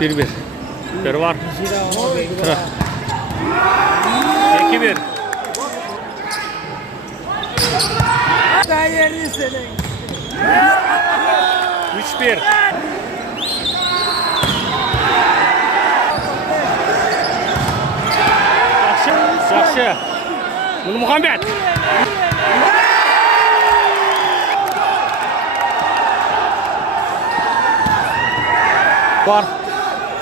1-1. Bir var. 2-1. Değerli senin. 3-1. Yaxşı. Bunu Muhammed. Var.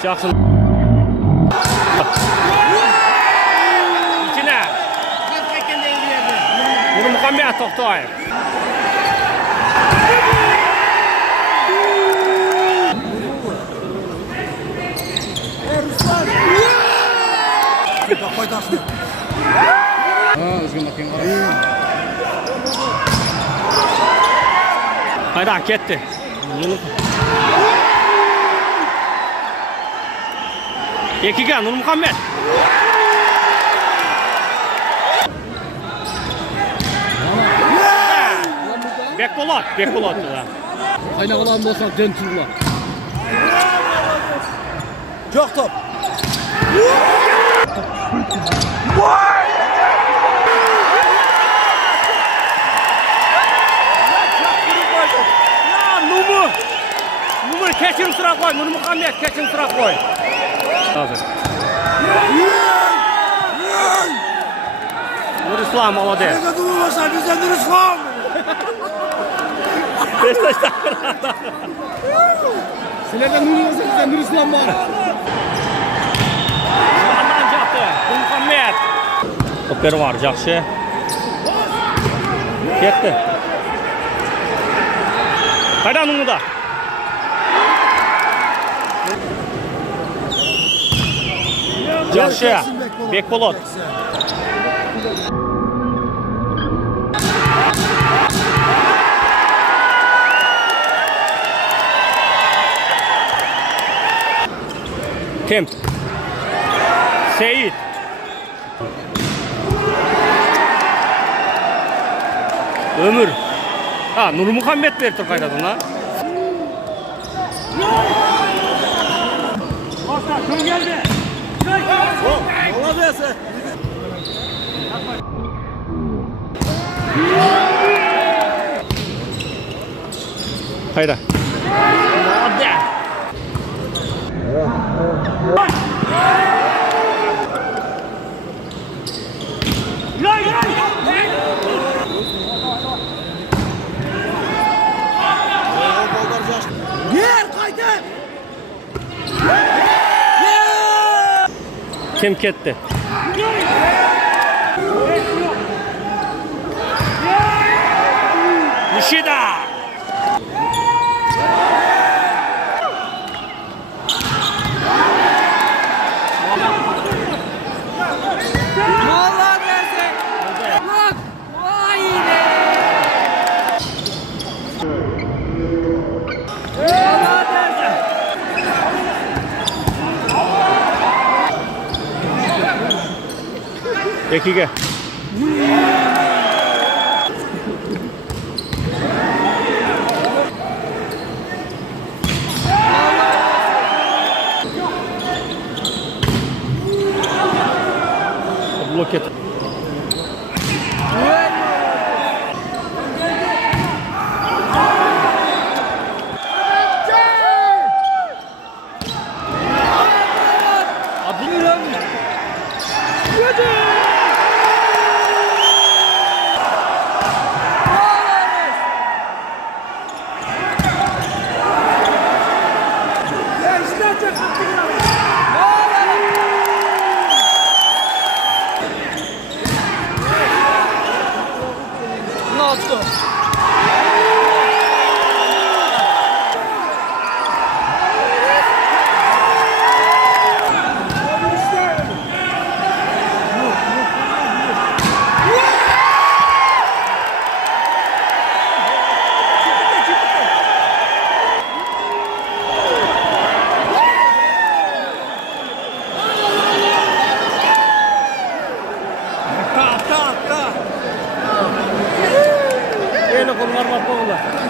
Jackson. İçine. Bunu Muhammed Toktay. Haydi hak etti. Ekiga Nur Muhammed. Bekbolat. Kaynak olan bolsa den turla. Çok top. Numur keçin sıra koy. Nur Muhammed keçin sıra koy. Hazır. Nur İslam молодец. Ne durmasa bize Nur İslam. Beşiktaş'ta. Sizlerden Nur İslam, Nur İslam var. Şahandan çaktı. Nur Muhammed. Toper var. Yaxşı. Ketdi. Hayda Nur'da. Yaxşı. Bekbolat. Temp. Seyit. Ömür. Ha Nur Muhammed verdi kaynadan ha. Çok geldi. Olabilir. Hayda. Hadi. Yer kaydı. Kim ketdi? Nishida. Ekiga. Blok et. Böyle konular var bu oğlan.